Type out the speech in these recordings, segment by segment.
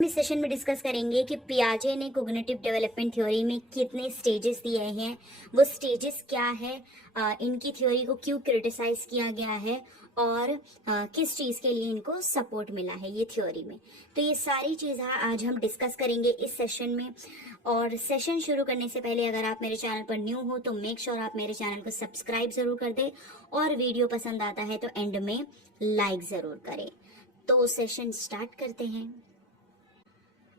इस सेशन में डिस्कस करेंगे कि पियाजे ने कोग्निटिव डेवलपमेंट थ्योरी में कितने स्टेजेस दिए हैं, वो स्टेजेस क्या है, इनकी थ्योरी को क्यों क्रिटिसाइज किया गया है और किस चीज़ के लिए इनको सपोर्ट मिला है ये थ्योरी में। तो ये सारी चीज़ आज हम डिस्कस करेंगे इस सेशन में। और सेशन शुरू करने से पहले अगर आप मेरे चैनल पर न्यू हो तो मेक श्योर आप मेरे चैनल को सब्सक्राइब ज़रूर कर दें और वीडियो पसंद आता है तो एंड में लाइक ज़रूर करें। तो सेशन स्टार्ट करते हैं।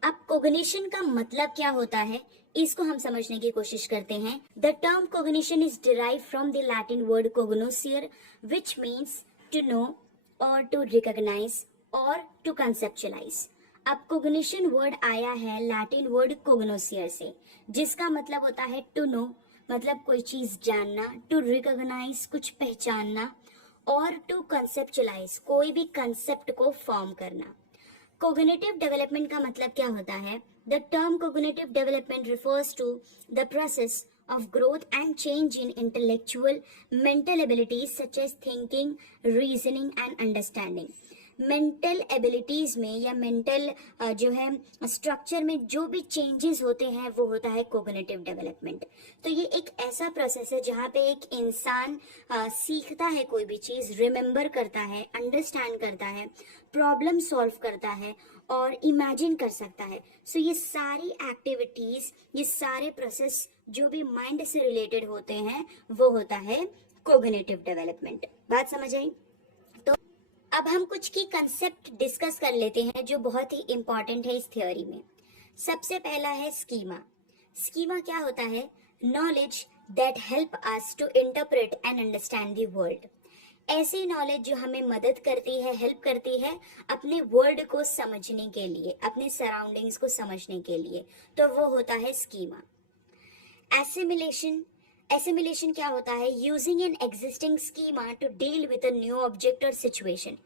अब कोग्निशन का मतलब क्या होता है, इसको हम समझने की कोशिश करते हैं। The term cognition is derive from the Latin word cognoscere which means to know और टू रिकॉग्नाइज और टू कंसेप्चुअलाइज। अब कोग्निशन वर्ड आया है लैटिन वर्ड कोग्नोसियर से, जिसका मतलब होता है टू नो मतलब कोई चीज जानना, टू रिकॉग्नाइज कुछ पहचानना और टू कंसेप्चुअलाइज कोई भी कंसेप्ट को फॉर्म करना। कोग्निटिव डेवलपमेंट का मतलब क्या होता है? The term cognitive development refers to the process of growth and change in intellectual mental abilities such as thinking, reasoning and understanding. Mental abilities में या मेंटल जो है स्ट्रक्चर में जो भी चेंजेस होते हैं वो होता है कोग्निटिव डेवलपमेंट। तो ये एक ऐसा प्रोसेस है जहाँ पे एक इंसान सीखता है, कोई भी चीज़ रिमेम्बर करता है, अंडरस्टैंड करता है, प्रॉब्लम सॉल्व करता है और इमेजिन कर सकता है। सो ये सारी एक्टिविटीज, ये सारे प्रोसेस जो भी माइंड से रिलेटेड होते हैं वो होता है कोग्निटिव डेवलपमेंट। बात समझ आई? तो अब हम कुछ की कंसेप्ट डिस्कस कर लेते हैं जो बहुत ही इंपॉर्टेंट है इस थ्योरी में। सबसे पहला है स्कीमा। स्कीमा क्या होता है? Knowledge that help us to interpret and understand the world. ऐसी नॉलेज जो हमें मदद करती है, हेल्प करती है अपने वर्ल्ड को समझने के लिए, अपने सराउंडिंग्स को समझने के लिए, तो वो होता है स्कीमा। एसिमिलेशन क्या होता है? Using an existing schema to deal with a new object or situation.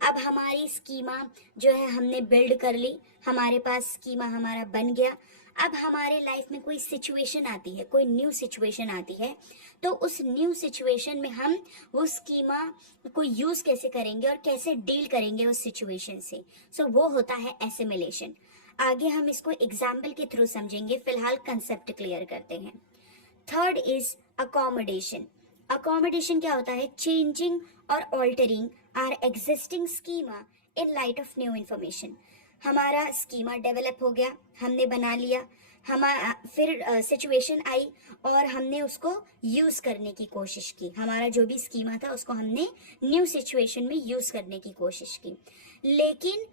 अब हमारी स्कीमा जो है हमने बिल्ड कर ली, हमारे पास स्कीमा हमारा बन गया। अब हमारे लाइफ में कोई सिचुएशन आती है, कोई न्यू सिचुएशन आती है, तो उस न्यू सिचुएशन में हम वो स्कीमा को यूज कैसे करेंगे और कैसे डील करेंगे उस सिचुएशन से। सो वो होता है एसिमिलेशन। आगे हम इसको एग्जाम्पल के थ्रू समझेंगे, फिलहाल कंसेप्ट क्लियर करते हैं। Third is accommodation. अकोमोडेशन क्या होता है? Changing or altering our existing schema in light of new information. हमारा स्कीमा डेवलप हो गया, हमने बना लिया, हमारा फिर सिचुएशन आई और हमने उसको यूज करने की कोशिश की। हमारा जो भी स्कीमा था उसको हमने न्यू सिचुएशन में यूज करने की कोशिश की, लेकिन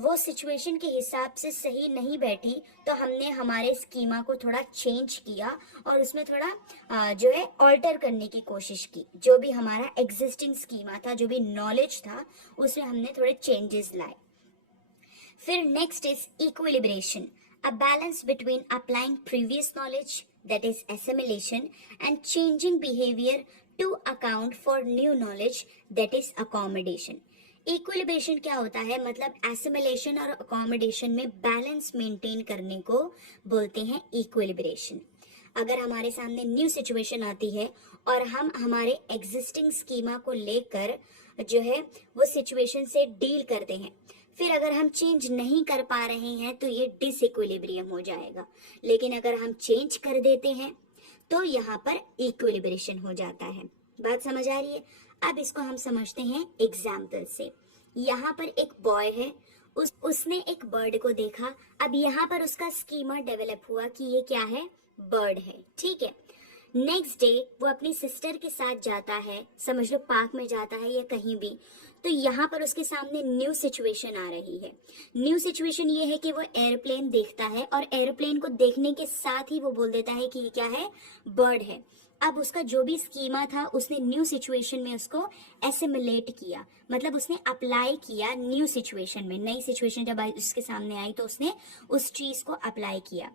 वो सिचुएशन के हिसाब से सही नहीं बैठी, तो हमने हमारे स्कीमा को थोड़ा चेंज किया और उसमें थोड़ा जो है ऑल्टर करने की कोशिश की। जो भी हमारा एग्जिस्टिंग स्कीमा था, जो भी नॉलेज था, उसमें हमने थोड़े चेंजेस लाए। फिर next is equilibration, a balance between applying previous knowledge that is assimilation and changing behaviour to account for new knowledge that is accommodation. Equilibration क्या होता है? मतलब एसिमिलेशन और अकोमोडेशन में बैलेंस मेंटेन करने को बोलते हैं इक्विलिब्रेशन। अगर हमारे सामने न्यू सिचुएशन आती है और हम हमारे एग्जिस्टिंग स्कीमा को लेकर जो है वो सिचुएशन से डील करते हैं, फिर अगर हम चेंज नहीं कर पा रहे हैं तो ये डिसइक्विलिब्रियम हो जाएगा। लेकिन अगर हम चेंज कर देते हैं तो यहाँ पर इक्विलिब्रेशन हो जाता है। बात समझ आ रही है? अब इसको हम समझते हैं एग्जाम्पल से। यहाँ पर एक बॉय है, उसने एक बर्ड को देखा। अब यहाँ पर उसका स्कीमा डेवलप हुआ कि ये क्या है? बर्ड है, ठीक है। नेक्स्ट डे वो अपनी सिस्टर के साथ जाता है, समझ लो पार्क में जाता है या कहीं भी, तो यहाँ पर उसके सामने न्यू सिचुएशन आ रही है। न्यू सिचुएशन ये है कि वो एयरप्लेन देखता है और एयरप्लेन को देखने के साथ ही वो बोल देता है कि ये क्या है? बर्ड है। अब उसका जो भी स्कीमा था उसने न्यू सिचुएशन में उसको एसिमिलेट किया, मतलब उसने अप्लाई किया न्यू सिचुएशन में। नई सिचुएशन जब उसके सामने आई तो उसने उस चीज को अप्लाई किया।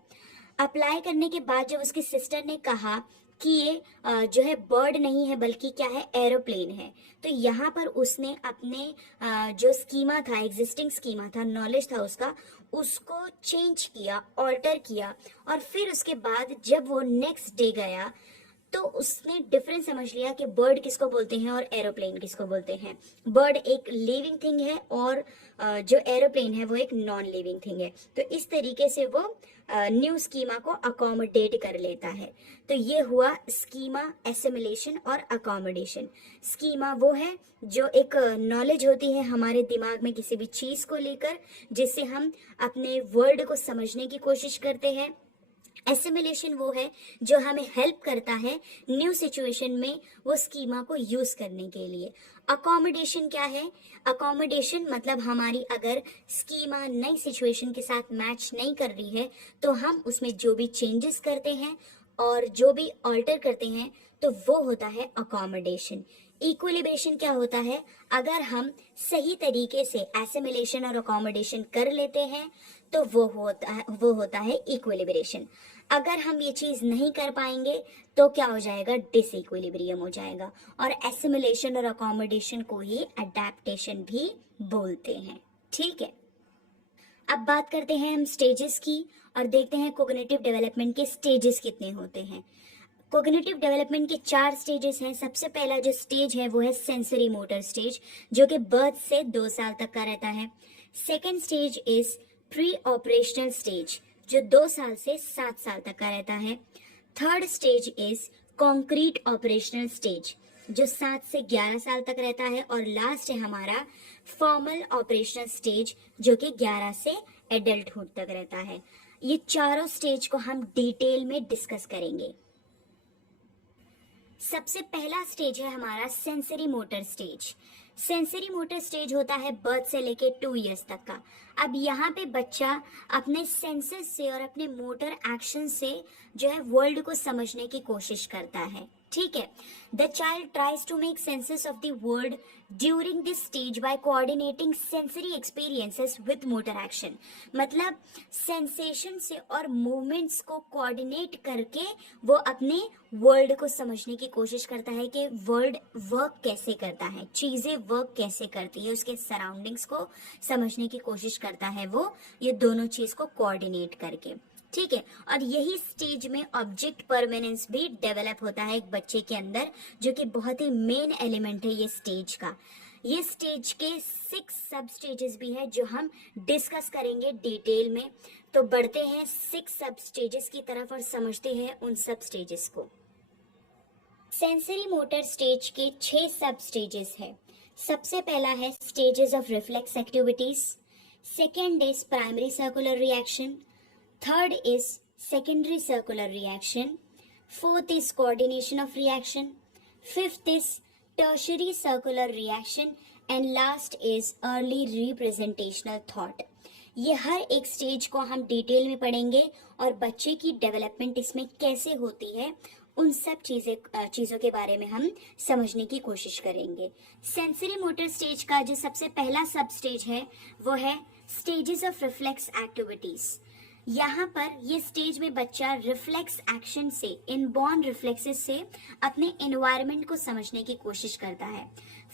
अप्लाई करने के बाद जब उसकी सिस्टर ने कहा कि ये जो है बर्ड नहीं है बल्कि क्या है? एरोप्लेन है, तो यहाँ पर उसने अपने जो स्कीमा था, एग्जिस्टिंग स्कीमा था, नॉलेज था उसका, उसको चेंज किया, ऑल्टर किया। और फिर उसके बाद जब वो नेक्स्ट डे गया तो उसने डिफरेंस समझ लिया कि बर्ड किसको बोलते हैं और एरोप्लेन किसको बोलते हैं। बर्ड एक लिविंग थिंग है और जो एरोप्लेन है वो एक नॉन लिविंग थिंग है। तो इस तरीके से वो न्यू स्कीमा को अकोमोडेट कर लेता है। तो ये हुआ स्कीमा, एसिमिलेशन और अकोमोडेशन। स्कीमा वो है जो एक नॉलेज होती है हमारे दिमाग में किसी भी चीज को लेकर, जिससे हम अपने वर्ल्ड को समझने की कोशिश करते हैं। एसिमिलेशन वो है जो हमें हेल्प करता है न्यू सिचुएशन में वो स्कीमा को यूज करने के लिए। अकोमोडेशन क्या है? अकोमोडेशन मतलब हमारी अगर स्कीमा नई सिचुएशन के साथ मैच नहीं कर रही है तो हम उसमें जो भी चेंजेस करते हैं और जो भी ऑल्टर करते हैं तो वो होता है अकोमोडेशन। इक्विलिब्रेशन क्या होता है? अगर हम सही तरीके से एसिमिलेशन और अकोमोडेशन कर लेते हैं तो वो होता है इक्विलिब्रेशन। अगर हम ये चीज नहीं कर पाएंगे तो क्या हो जाएगा? डिसइक्विलिब्रियम हो जाएगा। और एसिमिलेशन और अकोमोडेशन को ही अडेप्टेशन भी बोलते हैं। ठीक है, अब बात करते हैं हम स्टेजेस की और देखते हैं कोग्निटिव डेवलपमेंट के स्टेजेस कितने होते हैं। कोग्निटिव डेवलपमेंट के 4 स्टेजेस हैं। सबसे पहला जो स्टेज है वो है सेंसरी मोटर स्टेज, जो कि बर्थ से 2 साल तक का रहता है। Second stage is pre operational stage, जो 2 साल से 7 साल तक का रहता है। Third stage is concrete operational stage, जो 7 से 11 साल तक रहता है। और लास्ट है हमारा फॉर्मल ऑपरेशनल स्टेज, जो कि 11 से एडल्टहुड तक रहता है। ये चारों स्टेज को हम डिटेल में डिस्कस करेंगे। सबसे पहला स्टेज है हमारा sensory motor stage. Sensory motor stage होता है बर्थ से लेके 2 इयर्स तक का। अब यहाँ पे बच्चा अपने सेंसेस से और अपने मोटर एक्शन से जो है वर्ल्ड को समझने की कोशिश करता है। ठीक है, the child tries to make senses of the world during this stage by coordinating sensory experiences with motor action. मतलब सेंसेशन से और मूवमेंट्स को कोऑर्डिनेट करके वो अपने वर्ल्ड को समझने की कोशिश करता है कि वर्ल्ड वर्क कैसे करता है, चीजें वर्क कैसे करती है, उसके सराउंडिंग्स को समझने की कोशिश करता है वो, ये दोनों चीज को कोऑर्डिनेट करके। ठीक है, और यही स्टेज में ऑब्जेक्ट परमानेंस भी डेवलप होता है एक बच्चे के अंदर, जो कि बहुत ही मेन एलिमेंट है ये स्टेज का। ये स्टेज के 6 सब स्टेजेस भी है जो हम डिस्कस करेंगे डिटेल में। तो बढ़ते हैं 6 सब स्टेजेस की तरफ और समझते हैं उन सब स्टेजेस को। सेंसरी मोटर स्टेज के 6 सब स्टेजेस है। सबसे पहला है stages of reflex activities, second is primary circular reaction, third is secondary circular reaction, fourth is coordination of reaction, fifth is tertiary circular reaction and last is early representational thought। ये हर एक stage को हम detail में पढ़ेंगे और बच्चे की development इसमें कैसे होती है उन सब चीज़ों के बारे में हम समझने की कोशिश करेंगे। सेंसरी मोटर स्टेज का जो सबसे पहला सब स्टेज है वो है स्टेजेस ऑफ रिफ्लेक्स एक्टिविटीज। यहाँ पर ये स्टेज में बच्चा रिफ्लेक्स एक्शन से, इनबॉर्न रिफ्लेक्सेस से अपने एनवायरनमेंट को समझने की कोशिश करता है।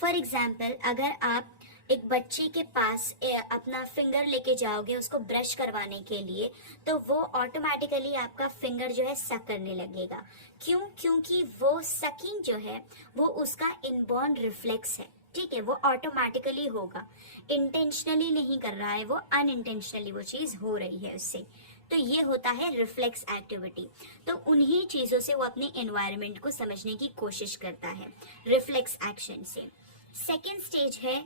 फॉर एग्जाम्पल, अगर आप एक बच्चे के पास अपना फिंगर लेके जाओगे उसको ब्रश करवाने के लिए, तो वो ऑटोमेटिकली आपका फिंगर जो है सक करने लगेगा। क्यों? क्योंकि वो सकिंग जो है वो उसका इनबॉर्न रिफ्लेक्स है। ठीक है, वो ऑटोमेटिकली होगा, इंटेंशनली नहीं कर रहा है वो, अनइंटेंशनली वो चीज हो रही है उससे। तो ये होता है रिफ्लेक्स एक्टिविटी। तो उन्हीं चीजों से वो अपने एनवायरनमेंट को समझने की कोशिश करता है रिफ्लेक्स एक्शन से। सेकेंड स्टेज है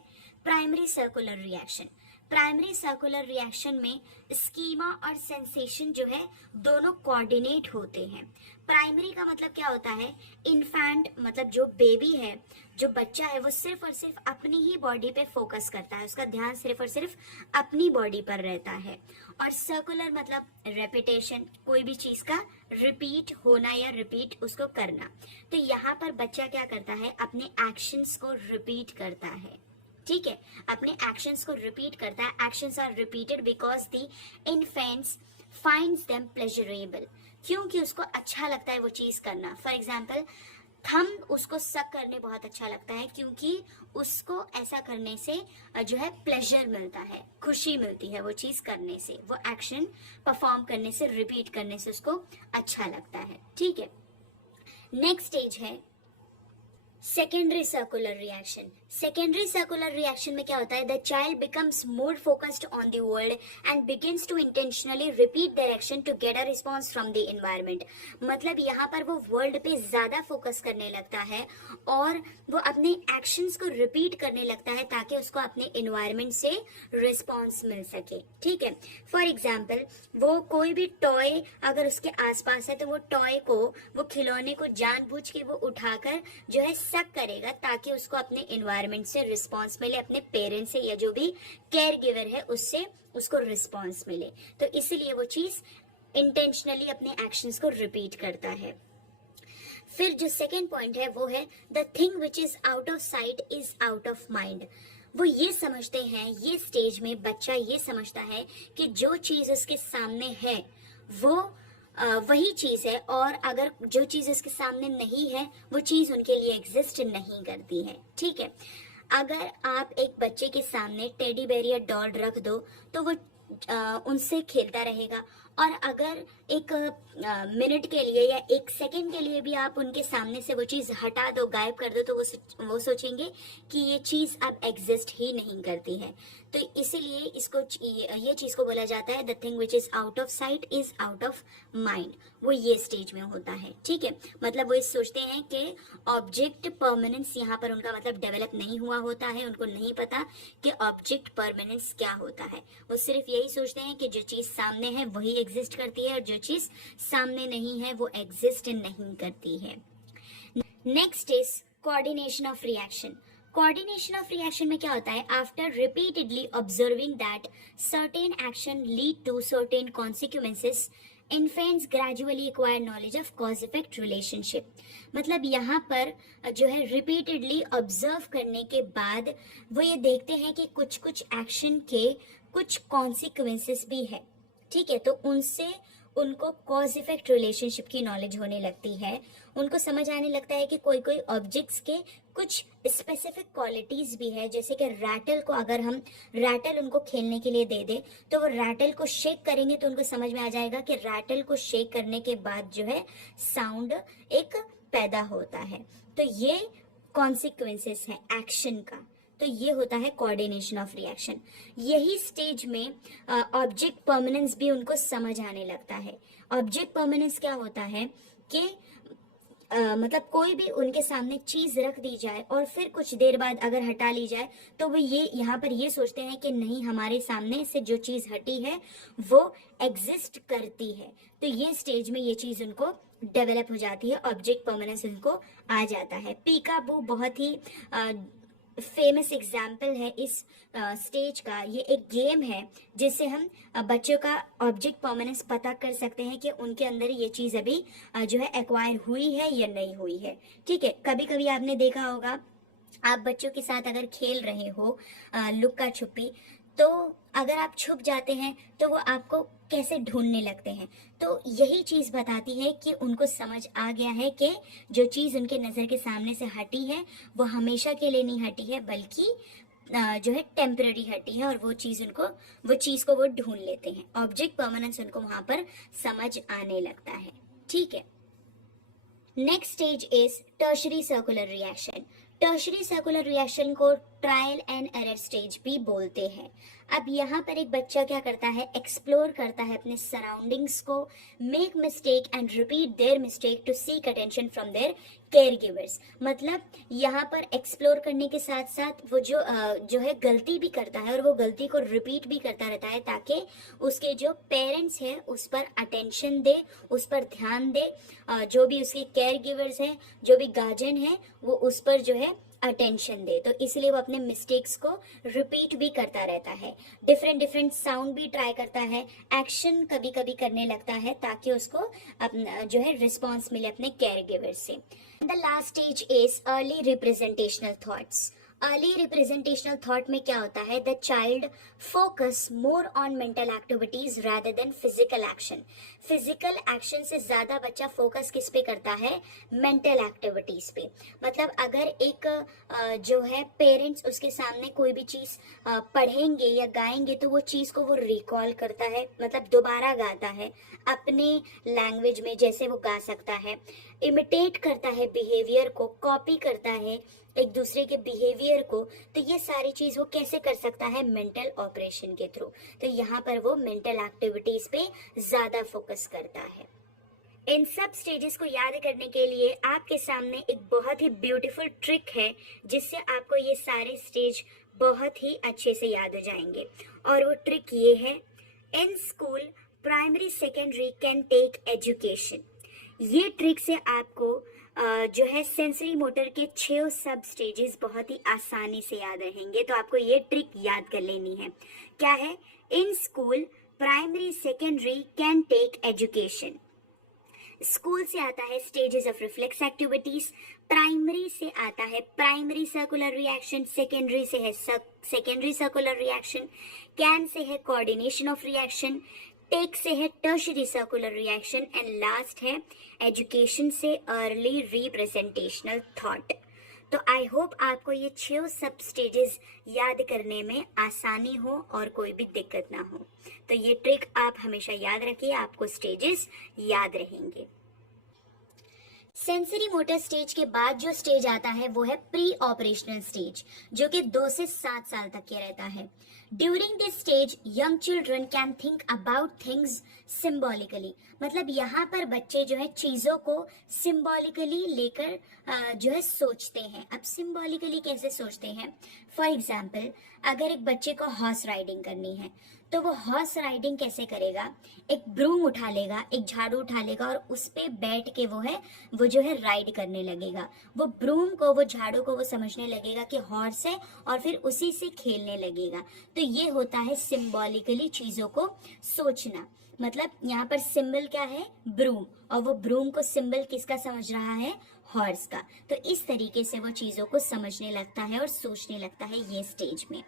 primary circular reaction. Primary circular reaction में स्कीमा और सेंसेशन जो है दोनों कोऑर्डिनेट होते हैं। प्राइमरी का मतलब क्या होता है? इन्फेंट मतलब जो बेबी है, जो बच्चा है, वो सिर्फ और सिर्फ अपनी ही बॉडी पे फोकस करता है, उसका ध्यान सिर्फ और सिर्फ अपनी बॉडी पर रहता है। और सर्कुलर मतलब रेपिटेशन, कोई भी चीज का रिपीट होना या रिपीट उसको करना। तो यहाँ पर बच्चा क्या करता है? अपने एक्शंस को रिपीट करता है। ठीक है, अपने एक्शंस को रिपीट करता है। Actions are repeated because the infants finds them pleasurable, क्योंकि उसको अच्छा लगता है वो चीज करना। फॉर एग्जाम्पल, थम उसको सक करने बहुत अच्छा लगता है क्योंकि उसको ऐसा करने से जो है प्लेजर मिलता है, खुशी मिलती है वो चीज करने से, वो एक्शन परफॉर्म करने से, रिपीट करने से उसको अच्छा लगता है। ठीक है, नेक्स्ट स्टेज है secondary circular reaction. Secondary circular reaction में क्या होता है, the child becomes more focused on the world and begins to intentionally repeat their action to get a response from the environment. मतलब यहाँ पर वो वर्ल्ड पे ज्यादा फोकस करने लगता है और वो अपने एक्शंस को रिपीट करने लगता है ताकि उसको अपने एनवायरनमेंट से रिस्पॉन्स मिल सके। ठीक है, फॉर एग्जाम्पल वो कोई भी टॉय अगर उसके आसपास है तो वो टॉय को, वो खिलौने को जानबूझ के वो उठाकर जो है सक करेगा ताकि उसको अपने एनवायरनमेंट से रिस्पॉन्स मिले, अपने पेरेंट्स से या जो भी केयर गिवर है उससे उसको रिस्पॉन्स मिले। तो इसीलिए वो चीज इंटेंशनली अपने एक्शंस को रिपीट करता है। फिर जो सेकेंड पॉइंट है वो है the thing which is out of site is out of mind. वो ये समझते हैं, ये स्टेज में बच्चा ये समझता है कि जो चीज उसके सामने है वो वही चीज है और अगर जो चीज उसके सामने नहीं है वो चीज उनके लिए एग्जिस्ट नहीं करती है। ठीक है, अगर आप एक बच्चे के सामने टेडी बेयर या डॉल रख दो तो वो उनसे खेलता रहेगा और अगर एक मिनट के लिए या एक सेकंड के लिए भी आप उनके सामने से वो चीज हटा दो, गायब कर दो, तो वो सोचेंगे कि ये चीज अब एग्जिस्ट ही नहीं करती है। तो इसीलिए इसको ये चीज को बोला जाता है the thing which is out of site is out of mind. वो ये स्टेज में होता है। ठीक है, मतलब वो इस सोचते हैं कि ऑब्जेक्ट परमानेंस यहाँ पर उनका मतलब डेवलप नहीं हुआ होता है, उनको नहीं पता कि ऑब्जेक्ट परमानेंस क्या होता है। वो सिर्फ यही सोचते हैं कि जो चीज सामने है वही एग्जिस्ट करती है और जो चीज सामने नहीं है वो एग्जिस्ट नहीं करती है। Next is coordination of reaction. Coordination of reaction में क्या होता है, after repeatedly observing that certain action lead to certain consequences infants gradually acquire knowledge of cause effect relationship. मतलब यहाँ पर जो है रिपीटेडली ऑब्जर्व करने के बाद वो ये देखते हैं कि कुछ कुछ एक्शन के कुछ कॉन्सिक्वेंसेस भी है। ठीक है, तो उनसे उनको कॉज इफेक्ट रिलेशनशिप की नॉलेज होने लगती है। उनको समझ आने लगता है कि कोई कोई ऑब्जेक्ट्स के कुछ स्पेसिफिक क्वालिटीज भी है, जैसे कि रैटल को अगर हम रैटल उनको खेलने के लिए दे दे तो वो रैटल को शेक करेंगे तो उनको समझ में आ जाएगा कि रैटल को शेक करने के बाद जो है साउंड एक पैदा होता है। तो ये कॉन्सिक्वेंसेस है एक्शन का। तो ये होता है कोऑर्डिनेशन ऑफ रिएक्शन। यही स्टेज में ऑब्जेक्ट परमानेंस भी उनको समझ आने लगता है। ऑब्जेक्ट परमानेंस क्या होता है कि मतलब कोई भी उनके सामने चीज रख दी जाए और फिर कुछ देर बाद अगर हटा ली जाए तो वो ये यहाँ पर ये सोचते हैं कि नहीं, हमारे सामने से जो चीज हटी है वो एग्जिस्ट करती है। तो ये स्टेज में ये चीज उनको डेवलप हो जाती है, ऑब्जेक्ट परमानेंस उनको आ जाता है। पीकाबू बहुत ही फेमस एग्जाम्पल है इस स्टेज का। ये एक गेम है जिससे हम बच्चों का ऑब्जेक्ट परमानेंस पता कर सकते हैं कि उनके अंदर ये चीज अभी जो है एक्वायर हुई है या नहीं हुई है। ठीक है, कभी कभी आपने देखा होगा आप बच्चों के साथ अगर खेल रहे हो लुक्का छुपी, तो अगर आप छुप जाते हैं तो वो आपको कैसे ढूंढने लगते हैं। तो यही चीज बताती है कि उनको समझ आ गया है कि जो चीज उनके नजर के सामने से हटी है वो हमेशा के लिए नहीं हटी है, बल्कि जो है टेम्पररी हटी है और वो चीज को वो ढूंढ लेते हैं। ऑब्जेक्ट परमानेंस उनको वहां पर समझ आने लगता है। ठीक है, next stage is tertiary circular reaction. Tertiary circular reaction को ट्रायल एंड एरर स्टेज भी बोलते हैं। अब यहाँ पर एक बच्चा क्या करता है, एक्सप्लोर करता है अपने सराउंडिंग्स को, make mistake and repeat their mistake to seek attention from their caregivers. मतलब यहाँ पर एक्सप्लोर करने के साथ साथ वो जो है गलती भी करता है और वो गलती को रिपीट भी करता रहता है ताकि उसके जो पेरेंट्स हैं उस पर अटेंशन दे, उस पर ध्यान दे, जो भी उसके केयर गिवर्स हैं, जो भी गार्जियन है, वो उस पर जो है अटेंशन दे। तो इसलिए वो अपने मिस्टेक्स को रिपीट भी करता रहता है, डिफरेंट साउंड भी ट्राई करता है, एक्शन कभी कभी करने लगता है ताकि उसको अपना जो है रिस्पॉन्स मिले अपने केयर गिवर से। The last stage is early representational thoughts. Early representational thought में क्या होता है, the child focus more on mental activities rather than physical action. Physical action से ज्यादा बच्चा फोकस किस पे करता है, मेंटल एक्टिविटीज पे। मतलब अगर एक जो है पेरेंट्स उसके सामने कोई भी चीज पढ़ेंगे या गाएंगे तो वो चीज को वो रिकॉल करता है, मतलब दोबारा गाता है अपने लैंग्वेज में जैसे वो गा सकता है, इमिटेट करता है बिहेवियर को, कॉपी करता है एक दूसरे के बिहेवियर को। तो ये सारी चीज वो कैसे कर सकता है, मेंटल ऑपरेशन के थ्रू। तो यहाँ पर वो मेंटल एक्टिविटीज पे ज्यादा फोकस करता है। इन सब स्टेजेस को याद करने के लिए आपके सामने एक बहुत ही ब्यूटीफुल ट्रिक है जिससे आपको ये सारे स्टेज बहुत ही अच्छे से याद हो जाएंगे। और वो ट्रिक ये है, in school primary secondary can take education. ये ट्रिक से आपको जो है सेंसरी मोटर के 6 सब स्टेजेस बहुत ही आसानी से याद रहेंगे। तो आपको ये ट्रिक याद कर लेनी है। क्या है, in school primary secondary can take education. School से आता है stages of reflex activities, primary से आता है प्राइमरी सर्कुलर रिएक्शन, सेकेंडरी से है secondary circular reaction, can say है कोऑर्डिनेशन ऑफ रिएक्शन, टेक से है tertiary circular reaction and last है एजुकेशन से अर्ली रिप्रेजेंटेशनल थॉट। तो आई होप आपको ये 6 सब स्टेजेस याद करने में आसानी हो और कोई भी दिक्कत ना हो। तो ये ट्रिक आप हमेशा याद रखिए, आपको स्टेजेस याद रहेंगे। सेंसरी मोटर स्टेज के बाद जो स्टेज आता है वो है प्री ऑपरेशनल स्टेज, जो कि 2 से 7 साल तक के रहता है। During this stage young children can think about things symbolically. मतलब यहाँ पर बच्चे जो है चीजों को सिम्बॉलिकली लेकर जो है सोचते हैं। अब सिम्बॉलिकली कैसे सोचते हैं, फॉर एग्जाम्पल अगर एक बच्चे को हॉर्स राइडिंग करनी है तो वो हॉर्स राइडिंग कैसे करेगा, एक ब्रूम उठा लेगा, एक झाड़ू उठा लेगा और उस पे बैठ के वो जो है राइड करने लगेगा। वो ब्रूम को, वो झाड़ू को वो समझने लगेगा कि हॉर्स है और फिर उसी से खेलने लगेगा। तो ये होता है सिंबॉलिकली चीजों को सोचना। मतलब यहाँ पर सिंबल क्या है, ब्रूम, और वो ब्रूम को सिंबल किसका समझ रहा है, हॉर्स का। तो इस तरीके से वो चीजों को समझने लगता है और सोचने लगता है ये स्टेज में।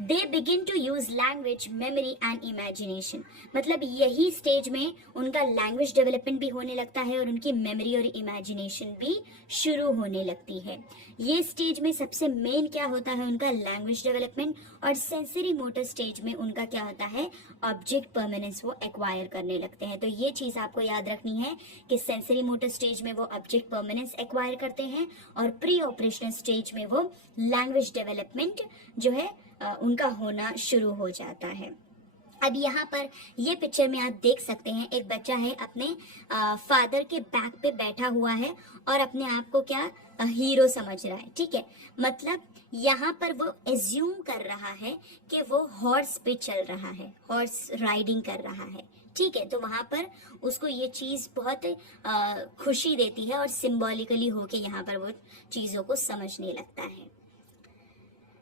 They begin to use language, memory and imagination. मतलब यही स्टेज में उनका लैंग्वेज डेवलपमेंट भी होने लगता है और उनकी मेमोरी और इमेजिनेशन भी शुरू होने लगती है। ये स्टेज में सबसे मेन क्या होता है, उनका लैंग्वेज डेवलपमेंट, और सेंसरी मोटर स्टेज में उनका क्या होता है, ऑब्जेक्ट परमानेंस वो एक्वायर करने लगते हैं। तो ये चीज आपको याद रखनी है कि सेंसरी मोटर स्टेज में वो ऑब्जेक्ट परमानेंस एक्वायर करते हैं और प्री ऑपरेशनल स्टेज में वो लैंग्वेज डेवलपमेंट जो है उनका होना शुरू हो जाता है। अब यहाँ पर ये पिक्चर में आप देख सकते हैं, एक बच्चा है अपने फादर के बैक पे बैठा हुआ है और अपने आप को क्या हीरो समझ रहा है। ठीक है, मतलब यहाँ पर वो एज्यूम कर रहा है कि वो हॉर्स पे चल रहा है, हॉर्स राइडिंग कर रहा है। ठीक है, तो वहां पर उसको ये चीज बहुत खुशी देती है और सिंबॉलिकली होके यहाँ पर वो चीजों को समझने लगता है।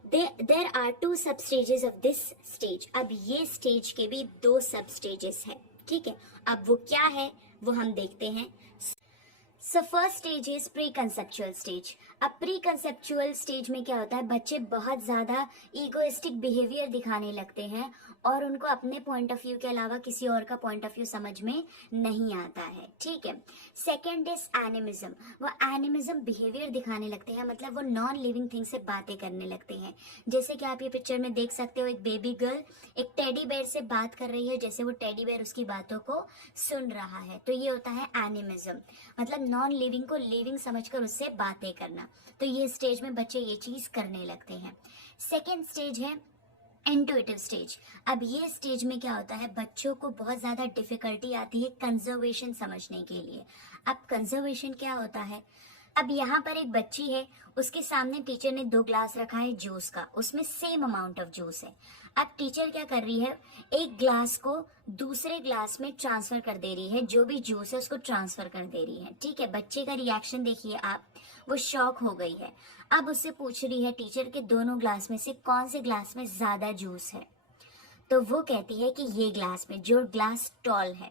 There are 2 सब स्टेजेस ऑफ दिस स्टेज। अब ये स्टेज के भी 2 सब स्टेजेस है। ठीक है, अब वो क्या है वो हम देखते हैं। So first stage is pre conceptual stage. अब प्री कंसेप्चुअल स्टेज में क्या होता है, बच्चे बहुत ज्यादा ईगोइस्टिक बिहेवियर दिखाने लगते हैं और उनको अपने पॉइंट ऑफ व्यू के अलावा किसी और का पॉइंट ऑफ व्यू समझ में नहीं आता है। ठीक है, सेकेंड इज एनिमिज्म। वो एनिमिज्म बिहेवियर दिखाने लगते हैं, मतलब वो नॉन लिविंग थिंग से बातें करने लगते हैं। जैसे कि आप ये पिक्चर में देख सकते हो, एक बेबी गर्ल एक टेडी बेयर से बात कर रही है, जैसे वो टेडी बेयर उसकी बातों को सुन रहा है। तो ये होता है एनिमिज्म, मतलब नॉन लिविंग को लिविंग समझकर उससे बातें करना। तो ये स्टेज में बच्चे ये चीज करने लगते हैं। सेकेंड स्टेज है इंट्यूटिव स्टेज। अब ये स्टेज में क्या होता है, बच्चों को बहुत ज्यादा डिफिकल्टी आती है कंजर्वेशन समझने के लिए। अब कंजर्वेशन क्या होता है, अब यहाँ पर एक बच्ची है, उसके सामने टीचर ने 2 ग्लास रखा है जूस का, उसमें सेम अमाउंट ऑफ जूस है। अब टीचर क्या कर रही है, एक ग्लास को दूसरे ग्लास में ट्रांसफर कर दे रही है, जो भी जूस है उसको ट्रांसफर कर दे रही है। ठीक है, बच्चे का रिएक्शन देखिए आप, वो शॉक हो गई है। अब उससे पूछ रही है टीचर के दोनों ग्लास में से कौन से ग्लास में ज्यादा जूस है। तो वो कहती है कि ये ग्लास में, जो ग्लास टॉल है।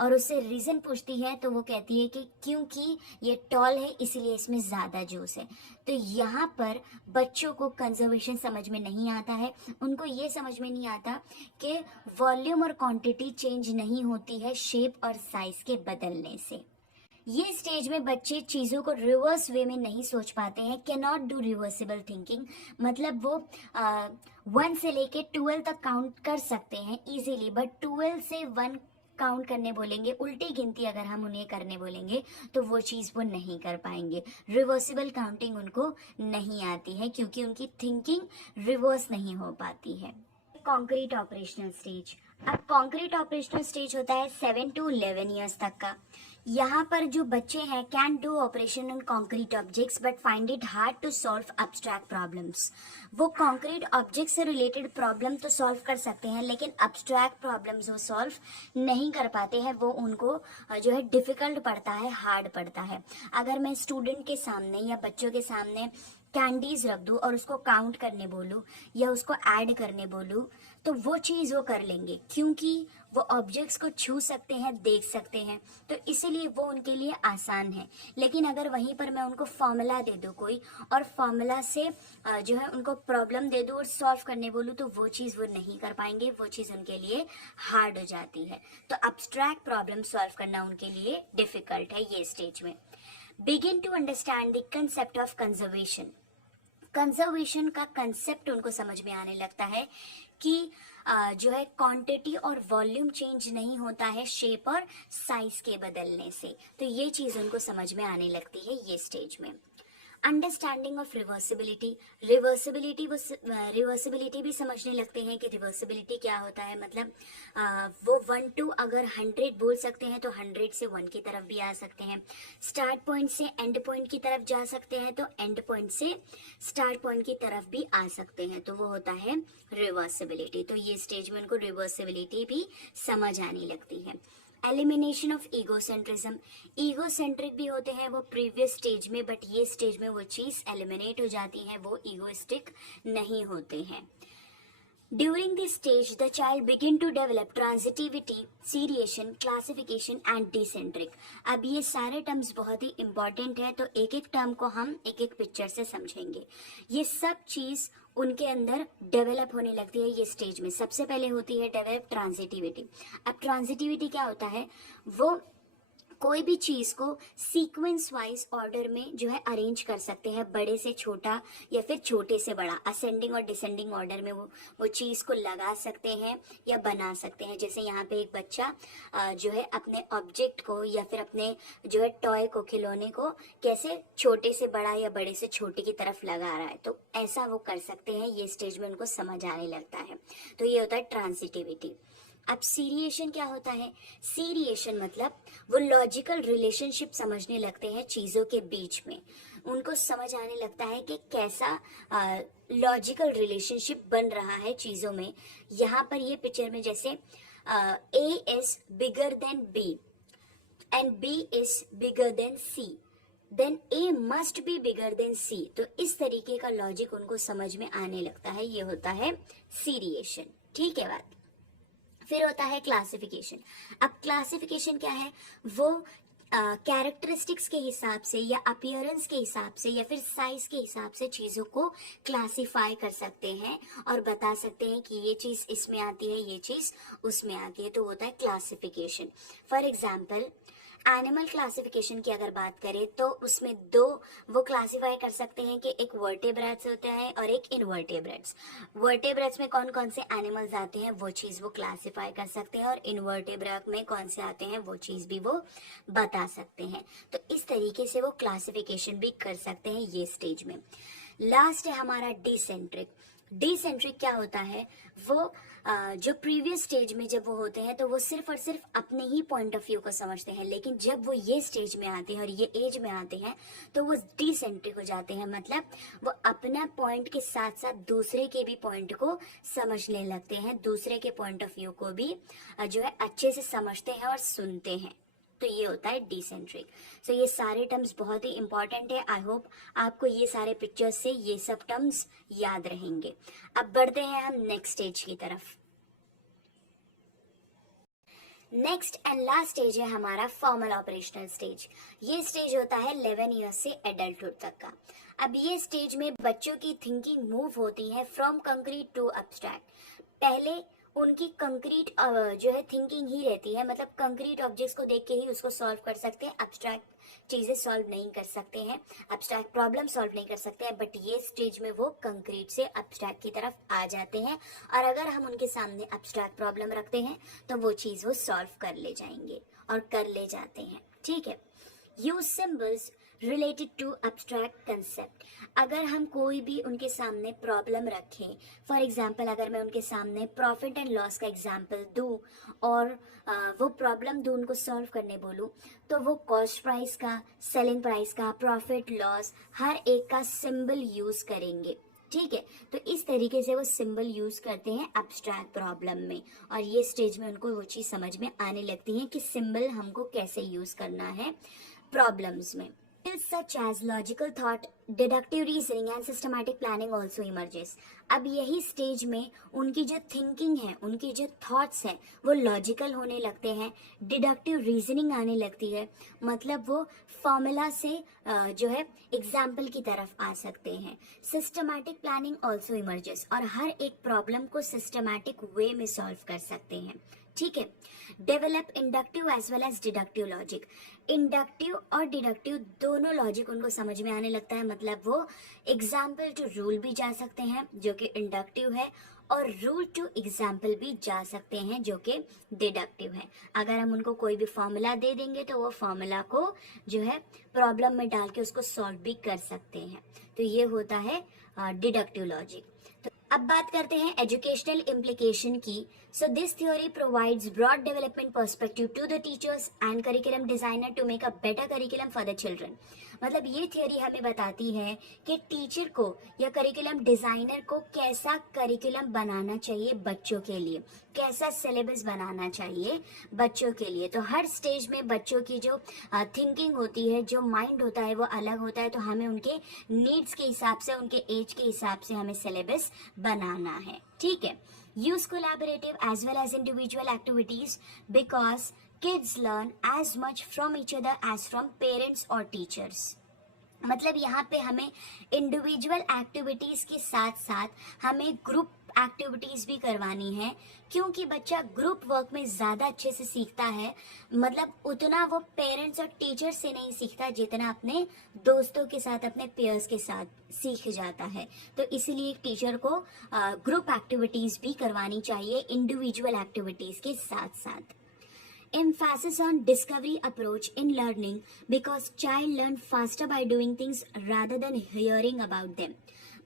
और उससे रीज़न पूछती है तो वो कहती है कि क्योंकि ये टॉल है इसलिए इसमें ज़्यादा जूस है। तो यहाँ पर बच्चों को कंजर्वेशन समझ में नहीं आता है, उनको ये समझ में नहीं आता कि वॉल्यूम और क्वांटिटी चेंज नहीं होती है शेप और साइज के बदलने से। ये स्टेज में बच्चे चीज़ों को रिवर्स वे में नहीं सोच पाते हैं, can not do reversible thinking. मतलब वो 1 से लेके 12 तक काउंट कर सकते हैं इजीली, बट 12 से 1 काउंट करने बोलेंगे, उल्टी गिनती अगर हम उन्हें करने बोलेंगे तो वो चीज़ वो नहीं कर पाएंगे। रिवर्सिबल काउंटिंग उनको नहीं आती है क्योंकि उनकी थिंकिंग रिवर्स नहीं हो पाती है। Concrete operational stage. अब कॉन्क्रीट ऑपरेशनल स्टेज होता है 7 to 11 ईयर्स तक का। यहाँ पर जो बच्चे हैं can do operation on concrete objects but find it hard to solve abstract problems. वो कॉन्क्रीट ऑब्जेक्ट से रिलेटेड प्रॉब्लम तो सॉल्व कर सकते हैं लेकिन अब्स्ट्रैक्ट प्रॉब्लम्स वो सॉल्व नहीं कर पाते हैं, वो उनको जो है डिफिकल्ट पड़ता है, हार्ड पड़ता है। अगर मैं स्टूडेंट के सामने या बच्चों के सामने कैंडीज रख दूं और उसको काउंट करने बोलूं या उसको ऐड करने बोलूं तो वो चीज़ वो कर लेंगे क्योंकि वो ऑब्जेक्ट्स को छू सकते हैं, देख सकते हैं, तो इसीलिए वो उनके लिए आसान है। लेकिन अगर वहीं पर मैं उनको फॉर्मूला दे दूँ कोई और फॉर्मूला से जो है उनको प्रॉब्लम दे दूँ और सॉल्व करने बोलूँ तो वो चीज़ वो नहीं कर पाएंगे, वो चीज़ उनके लिए हार्ड हो जाती है। तो अब्स्ट्रैक्ट प्रॉब्लम सॉल्व करना उनके लिए डिफिकल्ट है ये स्टेज में। Begin to understand the concept of conservation. Conservation का कंसेप्ट उनको समझ में आने लगता है कि जो है क्वांटिटी और वॉल्यूम चेंज नहीं होता है शेप और साइज के बदलने से। तो ये चीज़ उनको समझ में आने लगती है ये स्टेज में। Understanding of reversibility. रिवर्सिबिलिटी भी समझने लगते हैं कि रिवर्सिबिलिटी क्या होता है। मतलब वो 1 to अगर 100 बोल सकते हैं तो 100 से 1 की तरफ भी आ सकते हैं। स्टार्ट पॉइंट से एंड पॉइंट की तरफ जा सकते हैं तो एंड पॉइंट से स्टार्ट पॉइंट की तरफ भी आ सकते हैं, तो वो होता है रिवर्सिबिलिटी। तो ये स्टेज में उनको रिवर्सिबिलिटी भी समझ आने लगती है। Elimination of egocentrism. ईगोसेंट्रिक भी होते हैं वो प्रीवियस स्टेज में, बट ये स्टेज में वो चीज़ एलिमिनेट हो जाती है, वो ईगोइस्टिक नहीं होते हैं। During this stage, the child begin to develop transitivity, seriation, classification and decentric. अब ये सारे टर्म्स बहुत ही इंपॉर्टेंट है, तो एक एक टर्म को हम एक एक पिक्चर से समझेंगे। ये सब चीज़ उनके अंदर डेवलप होने लगती है ये स्टेज में। सबसे पहले होती है डेवलप ट्रांजिटिविटी। अब ट्रांजिटिविटी क्या होता है, वो कोई भी चीज़ को सीक्वेंस वाइज ऑर्डर में जो है अरेंज कर सकते हैं, बड़े से छोटा या फिर छोटे से बड़ा, असेंडिंग और डिसेंडिंग ऑर्डर में वो चीज़ को लगा सकते हैं या बना सकते हैं। जैसे यहाँ पे एक बच्चा जो है अपने ऑब्जेक्ट को या फिर अपने जो है टॉय को, खिलौने को कैसे छोटे से बड़ा या बड़े से छोटे की तरफ लगा रहा है, तो ऐसा वो कर सकते हैं। ये स्टेज में उनको समझ आने लगता है, तो ये होता है ट्रांजिटिविटी। अब सीरिएशन क्या होता है, सीरिएशन मतलब वो लॉजिकल रिलेशनशिप समझने लगते हैं चीज़ों के बीच में। उनको समझ आने लगता है कि कैसा लॉजिकल रिलेशनशिप बन रहा है चीज़ों में। यहाँ पर ये पिक्चर में जैसे A is bigger than B and B is bigger than C, then A must be bigger than C. तो इस तरीके का लॉजिक उनको समझ में आने लगता है, ये होता है सीरिएशन। ठीक है बात। फिर होता है क्लासिफिकेशन। अब क्लासिफिकेशन क्या है, वो कैरेक्टरिस्टिक्स के हिसाब से या अपीयरेंस के हिसाब से या फिर साइज के हिसाब से चीज़ों को क्लासिफाई कर सकते हैं और बता सकते हैं कि ये चीज़ इसमें आती है, ये चीज़ उसमें आती है, तो होता है classification. For example animal classification की अगर बात करें तो उसमें दो वो क्लासिफाई कर सकते हैं कि एक वर्टेब्रेट्स होता है और एक इनवर्टेब्रेट्स। वर्टेब्रेट्स में कौन कौन से एनिमल्स आते हैं वो चीज़ वो क्लासिफाई कर सकते हैं और इनवर्टेब्रेट में कौन से आते हैं वो चीज़ भी वो बता सकते हैं। तो इस तरीके से वो क्लासिफिकेशन भी कर सकते हैं ये स्टेज में। लास्ट है हमारा डिसेंट्रिक। डिसेंट्रिक क्या होता है, वो जो प्रीवियस स्टेज में जब वो होते हैं तो वो सिर्फ और सिर्फ अपने ही पॉइंट ऑफ व्यू को समझते हैं, लेकिन जब वो ये स्टेज में आते हैं और ये एज में आते हैं तो वो डिसेंट्रिक हो जाते हैं। मतलब वो अपना पॉइंट के साथ साथ दूसरे के भी पॉइंट को समझने लगते हैं, दूसरे के पॉइंट ऑफ व्यू को भी जो है अच्छे से समझते हैं और सुनते हैं, तो ये होता है डिसेंट्रिक। सो ये सारे टर्म्स बहुत ही इंपॉर्टेंट है। आई होप आपको ये सारे पिक्चर्स से ये सब टर्म्स याद रहेंगे। अब बढ़ते हैं हम नेक्स्ट स्टेज की तरफ। नेक्स्ट एंड लास्ट स्टेज है हमारा फॉर्मल ऑपरेशनल स्टेज। ये स्टेज होता है 11 ईयर्स से एडल्टहुड तक का। अब ये स्टेज में बच्चों की थिंकिंग मूव होती है फ्रॉम कंक्रीट टू अब्स्ट्रैक्ट। पहले उनकी कंक्रीट जो है थिंकिंग ही रहती है, मतलब कंक्रीट ऑब्जेक्ट्स को देख के ही उसको सॉल्व कर सकते हैं, अब्स्ट्रैक्ट चीजें सॉल्व नहीं कर सकते हैं, अब्स्ट्रैक्ट प्रॉब्लम सॉल्व नहीं कर सकते हैं। बट ये स्टेज में वो कंक्रीट से अब्स्ट्रैक्ट की तरफ आ जाते हैं, और अगर हम उनके सामने अब्स्ट्रैक्ट प्रॉब्लम रखते हैं तो वो चीज वो सॉल्व कर ले जाएंगे और कर ले जाते हैं। ठीक है। Use symbols related to abstract concept. अगर हम कोई भी उनके सामने प्रॉब्लम रखें, फॉर एग्जाम्पल अगर मैं उनके सामने प्रॉफिट एंड लॉस का एग्जाम्पल दूं और वो प्रॉब्लम दूं उनको सॉल्व करने बोलूं, तो वो कॉस्ट प्राइस का, सेलिंग प्राइस का, प्रॉफिट लॉस हर एक का सिंबल यूज करेंगे। ठीक है। तो इस तरीके से वो सिंबल यूज करते हैं अब्स्ट्रैक्ट प्रॉब्लम में, और ये स्टेज में उनको वो चीज समझ में आने लगती है कि सिंबल हमको कैसे यूज करना है प्रॉब्लम्स में। Such as logical thought, deductive reasoning and systematic planning also emerges. अब यही स्टेज में उनकी जो थिंकिंग है, उनकी जो थॉट्स है, वो लॉजिकल होने लगते हैं, डिडक्टिव रीजनिंग आने लगती है, मतलब वो फॉर्मूला से जो है एग्जाम्पल की तरफ आ सकते हैं। सिस्टमैटिक प्लानिंग ऑल्सो इमर्जेस, और हर एक प्रॉब्लम को सिस्टमैटिक वे में सॉल्व कर सकते हैं। ठीक है। Develop inductive as well as deductive logic. Inductive और डिडक्टिव दोनों लॉजिक उनको समझ में आने लगता है, मतलब वो एग्जाम्पल टू रूल भी जा सकते हैं जो कि इंडक्टिव है, और रूल टू एग्जाम्पल भी जा सकते हैं जो कि डिडक्टिव है। अगर हम उनको कोई भी फॉर्मूला दे देंगे तो वो फॉर्मूला को जो है प्रॉब्लम में डाल के उसको सॉल्व भी कर सकते हैं। तो ये होता है डिडक्टिव लॉजिक। अब बात करते हैं एजुकेशनल इम्प्लीकेशन की। So this theory provides broad development perspective to the teachers and curriculum designer to make a better curriculum for the children. मतलब ये थ्योरी हमें बताती है कि टीचर को या करिकुलम डिजाइनर को कैसा करिकुलम बनाना चाहिए बच्चों के लिए, कैसा सिलेबस बनाना चाहिए बच्चों के लिए। तो हर स्टेज में बच्चों की जो थिंकिंग होती है, जो माइंड होता है, वो अलग होता है। तो हमें उनके नीड्स के हिसाब से, उनके एज के हिसाब से हमें सिलेबस बनाना है। ठीक है। Use collaborative as well as individual activities because kids learn as much from each other as from parents और टीचर्स। मतलब यहाँ पे हमें इंडिविजुअल एक्टिविटीज के साथ साथ हमें ग्रुप एक्टिविटीज भी करवानी है, क्योंकि बच्चा ग्रुप वर्क में ज्यादा अच्छे से सीखता है। मतलब उतना वो पेरेंट्स और टीचर से नहीं सीखता जितना अपने दोस्तों के साथ, अपने पेयर्स के साथ सीख जाता है। तो इसलिए एक टीचर को ग्रुप एक्टिविटीज भी करवानी चाहिए इंडिविजुअल एक्टिविटीज के साथ साथ। Emphasis on discovery approach in learning because child learn faster by doing things rather than hearing about them.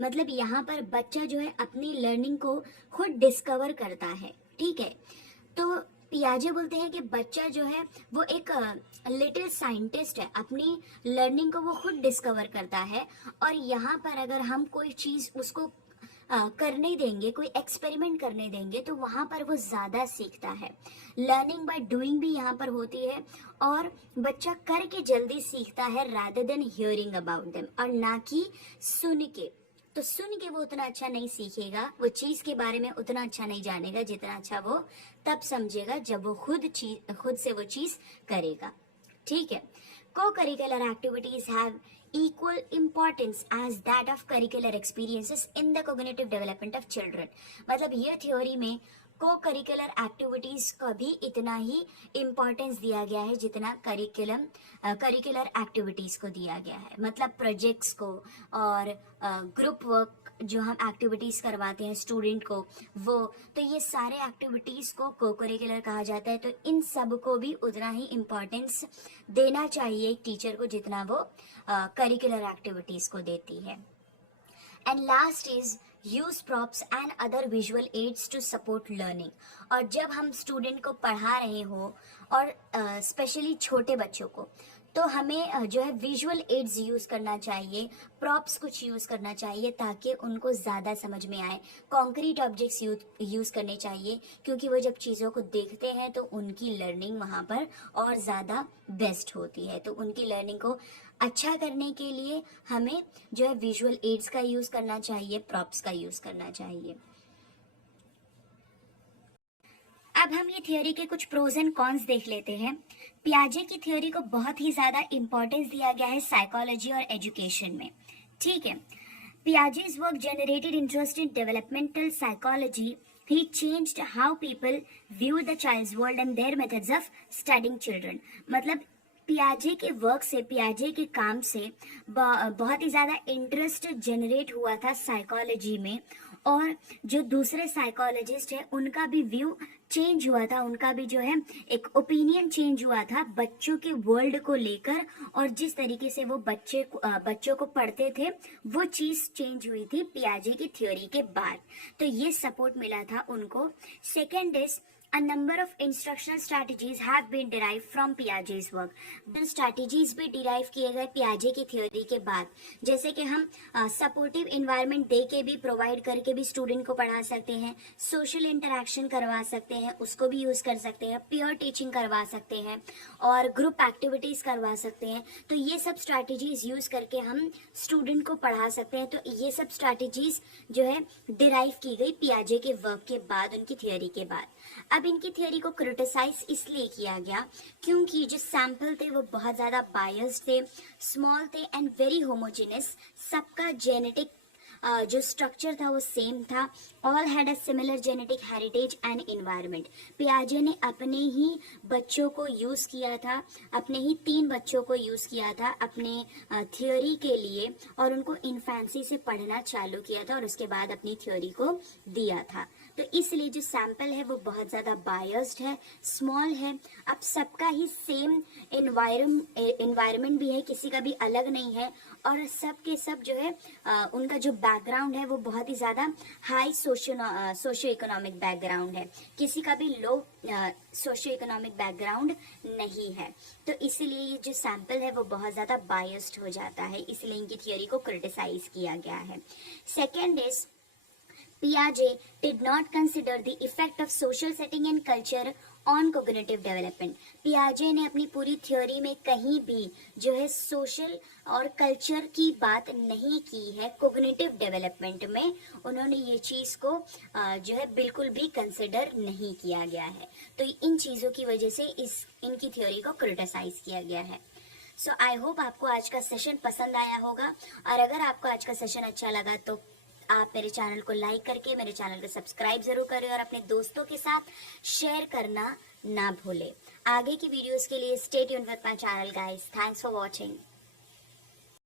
मतलब यहाँ पर बच्चा जो है अपनी लर्निंग को खुद डिस्कवर करता है। ठीक है। तो पियाजे बोलते हैं कि बच्चा जो है वो एक लिटिल साइंटिस्ट है, अपनी लर्निंग को वो खुद डिस्कवर करता है। और यहाँ पर अगर हम कोई चीज उसको करने देंगे, कोई एक्सपेरिमेंट करने देंगे, तो वहां पर वो ज्यादा सीखता है। लर्निंग बाय डूइंग भी यहाँ पर होती है, और बच्चा करके जल्दी सीखता है rather than hearing about them, और ना कि सुन के। तो सुन के वो उतना अच्छा नहीं सीखेगा, वो चीज के बारे में उतना अच्छा नहीं जानेगा जितना अच्छा वो तब समझेगा जब वो खुद से वो चीज करेगा। ठीक है। Co-curricular activities have equal importance as that of curricular experiences in the cognitive development of children. मतलब ये थ्योरी में को करिकुलर एक्टिविटीज का भी इतना ही इम्पोर्टेंस दिया गया है जितना करिकुलर एक्टिविटीज को दिया गया है। मतलब प्रोजेक्ट्स को और ग्रुप वर्क जो हम एक्टिविटीज करवाते हैं स्टूडेंट को, वो तो ये सारे एक्टिविटीज को करिकुलर कहा जाता है। तो इन सब को भी उतना ही इम्पोर्टेंस देना चाहिए एक टीचर को जितना वो करिकुलर एक्टिविटीज को देती है। And last is use props and other visual aids to support learning. और जब हम स्टूडेंट को पढ़ा रहे हो, और स्पेशली छोटे बच्चों को, तो हमें जो है विजुअल एड्स यूज करना चाहिए, प्रॉप्स कुछ यूज करना चाहिए ताकि उनको ज्यादा समझ में आए। कॉन्क्रीट ऑब्जेक्ट्स यूज करने चाहिए, क्योंकि वो जब चीजों को देखते हैं तो उनकी लर्निंग वहां पर और ज्यादा बेस्ट होती है। तो उनकी लर्निंग को अच्छा करने के लिए हमें जो है विजुअल एड्स का यूज करना चाहिए, प्रॉप्स का यूज करना चाहिए। अब हम ये थियोरी के कुछ प्रोज एंड कॉन्स देख लेते हैं। पियाजे की थियोरी को बहुत ही ज्यादा इंपॉर्टेंस दिया गया है साइकोलॉजी और एजुकेशन में, ठीक है। पियाजे's work generated interest in developmental psychology. He changed how people view the child's world and their methods of studying children. मतलब पियाजे के वर्क से, पियाजे के काम से बहुत ही ज़्यादा इंटरेस्ट जनरेट हुआ था साइकोलॉजी में, और जो दूसरे साइकोलॉजिस्ट हैं उनका भी व्यू चेंज हुआ था, उनका भी जो है एक ओपिनियन चेंज हुआ था बच्चों के वर्ल्ड को लेकर, और जिस तरीके से वो बच्चों को पढ़ते थे वो चीज़ चेंज हुई थी पियाजे की थ्योरी के बाद। तो ये सपोर्ट मिला था उनको। Second is A number of instructional strategies have been derived from Piaget's work. Strategies भी डिराइव किए गए पियाजे की थ्योरी के बाद, जैसे कि हम सपोर्टिव इन्वायरमेंट दे के भी, प्रोवाइड करके भी स्टूडेंट को पढ़ा सकते हैं, सोशल इंटरेक्शन करवा सकते हैं, उसको भी यूज कर सकते हैं, पीयर टीचिंग करवा सकते हैं, और ग्रुप एक्टिविटीज करवा सकते हैं। तो ये सब स्ट्रैटेजीज यूज करके हम स्टूडेंट को पढ़ा सकते हैं। तो ये सब स्ट्रैटेजीज जो है डिराइव की गई पियाजे के वर्क के बाद, उनकी थ्योरी के बाद। अब इनकी थ्योरी को क्रिटिसाइज इसलिए किया गया क्योंकि जो सैंपल थे वो बहुत ज्यादा बायस्ड थे, स्मॉल थे एंड वेरी होमोजेनस। सबका जेनेटिक जो स्ट्रक्चर था वो सेम था। All had a similar genetic heritage and environment. पियाजे ने अपने ही बच्चों को यूज किया था, अपने ही 3 बच्चों को यूज किया था अपने थ्योरी के लिए, और उनको इन्फेंसी से पढ़ना चालू किया था और उसके बाद अपनी थ्योरी को दिया था। तो इसलिए जो सैंपल है वो बहुत ज़्यादा बायस्ड है, स्मॉल है। अब सबका ही सेम इन्वायरमेंट भी है, किसी का भी अलग नहीं है, और सब के सब जो है उनका जो बैकग्राउंड है वो बहुत ही ज़्यादा हाई सोशो इकोनॉमिक बैकग्राउंड है, किसी का भी लो सोशो इकोनॉमिक बैकग्राउंड नहीं है। तो इसलिए ये जो सैंपल है वो बहुत ज़्यादा बायस्ड हो जाता है, इसलिए इनकी थियोरी को क्रिटिसाइज किया गया है। Second is Piaget did not consider the effect of social setting and culture on cognitive development. Piaget ने अपनी पूरी थ्योरी में कहीं भी जो है सोशल और कल्चर की बात नहीं की है कोग्निटिव डेवलपमेंट में। उन्होंने ये चीज़ को जो है बिल्कुल भी कंसिडर नहीं किया गया है। तो इन चीज़ों की वजह से इनकी थ्योरी को क्रिटिसाइज किया गया है। सो आई होप आपको आज का सेशन पसंद आया होगा, और अगर आपको आज का सेशन अच्छा लगा तो आप मेरे चैनल को लाइक करके मेरे चैनल को सब्सक्राइब जरूर करें, और अपने दोस्तों के साथ शेयर करना ना भूलें। आगे की वीडियोस के लिए stay tuned with my channel guys. Thanks for watching.